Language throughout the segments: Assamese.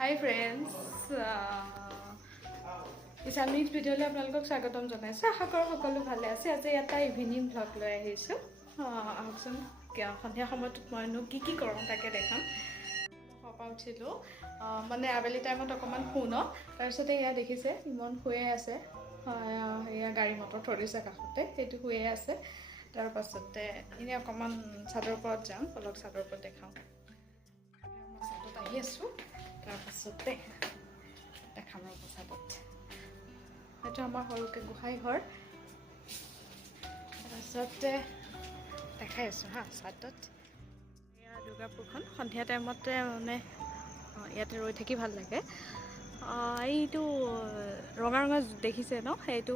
Hi friends, ইছামিক্স ভিডিঅ'লৈ আপোনালোকক স্বাগতম জনাইছোঁ। আশা কৰোঁ সকলো ভালে আছে। আজি এটা ইভিনিং ভ্লগ লৈ আহিছোঁ। আহকচোন সন্ধিয়া সময়টোত মইনো কি কৰোঁ তাকে দেখাম। শুৱা উঠিলোঁ, মানে আবেলি টাইমত অকণমান শুওঁ ন। তাৰপিছতে এয়া দেখিছে ইমান শুয়ে আছে, এয়া গাড়ী মটৰ থৈ দিছে কাষতে, সেইটো শুয়ে আছে। তাৰপাছতে এনেই অকণমান চাদৰ ওপৰত যাম, অলপ চাদৰ ওপৰত দেখাওঁ। মই চাদত আহি আছোঁ, তাৰপাছতে দেখাম ৰ'ব চাদত। সেইটো আমাৰ সৰুকৈ গোসাঁই ঘৰ। তাৰপাছতে দেখাই আছোঁ হা চাদত। এয়া দুৰ্গাপুৰখন সন্ধিয়া টাইমতে মানে ইয়াতে ৰৈ থাকি ভাল লাগে। এইটো ৰঙা ৰঙা দেখিছে ন, সেইটো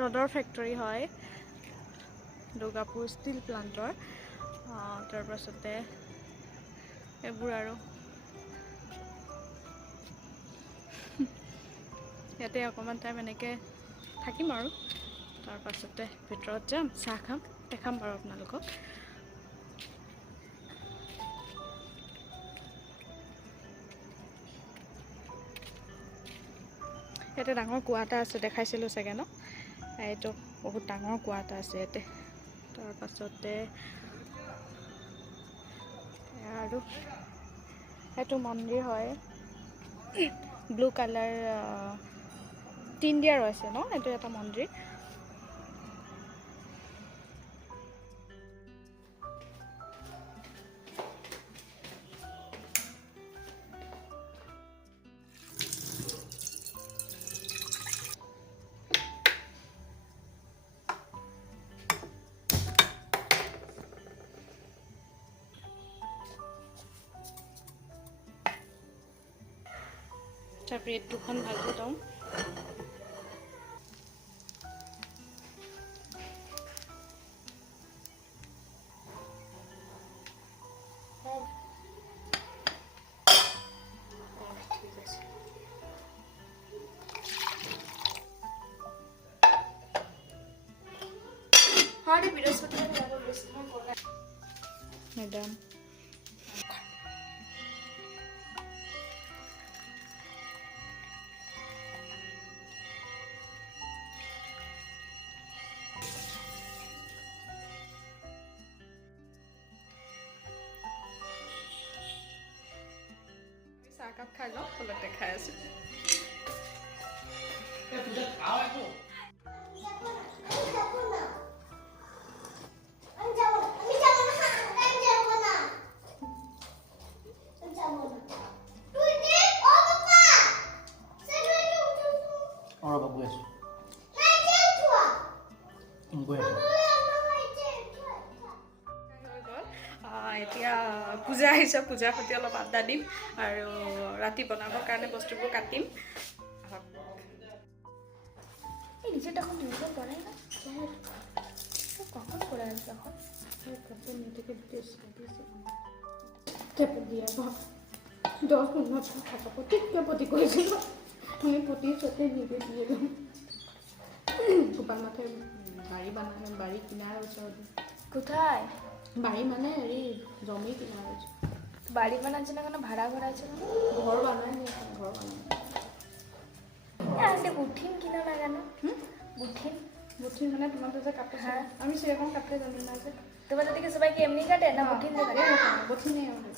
ৰডৰ ফেক্টৰী হয়, দুৰ্গাপুৰ ষ্টীল প্লাণ্টৰ। তাৰপাছতে এইবোৰ আৰু ইয়াতে অকণমান টাইম এনেকৈ থাকিম আৰু তাৰপাছতে ভিতৰত যাম, চাহ খাম, দেখাম বাৰু আপোনালোকক। ইয়াতে ডাঙৰ কুঁৱা এটা আছে, দেখাইছিলোঁ চাগে ন। এইটো বহুত ডাঙৰ কুঁৱা এটা আছে ইয়াতে। তাৰপাছতে আৰু এইটো মন্দিৰ হয়, ব্লু কালাৰ টিন দিয়া ৰৈছে ন, এইটো এটা মন্দিৰ। ব্ৰেড দুখন ভাজি লওঁ। মেডাম চাহকাপ খাই লওঁ, ফুলতে খাই আছোঁ। এতিয়া পূজা আহিছে, পূজাৰ সৈতে অলপ আড্ডা দিম আৰু ৰাতি বনাবৰ কাৰণে বস্তুবোৰ কাটিম। নিজে তখন দুটো করাই না, কখন করে আসবে এখন মেয়ে থেকে কেঁপে দিয়ে 10-15 টাকা প্রতি করেছিল। আমি প্রতি সাথে নিয়ে দিলাম। গোপাল মাথায় বাড়ি কিনার ওচৰত। কোথায় বাড়ি মানে হেৰি জমি কিনার আছে। বাড়ি বানাচ্ছে না, কেন ভাড়া ঘর আছে না? ঘর বানায় নি, ঘর বানায় বুঠিন কিনা না কেন? বুঠিন মানে তোমাদের যে কাটে, হ্যাঁ আমি সেরকম কাটতে জানি না। যে তোমাদের দিকে সবাইকে এমনি কাটে না বুঠিন দিয়ে কাটে? বুঠিন নেই আমাদের।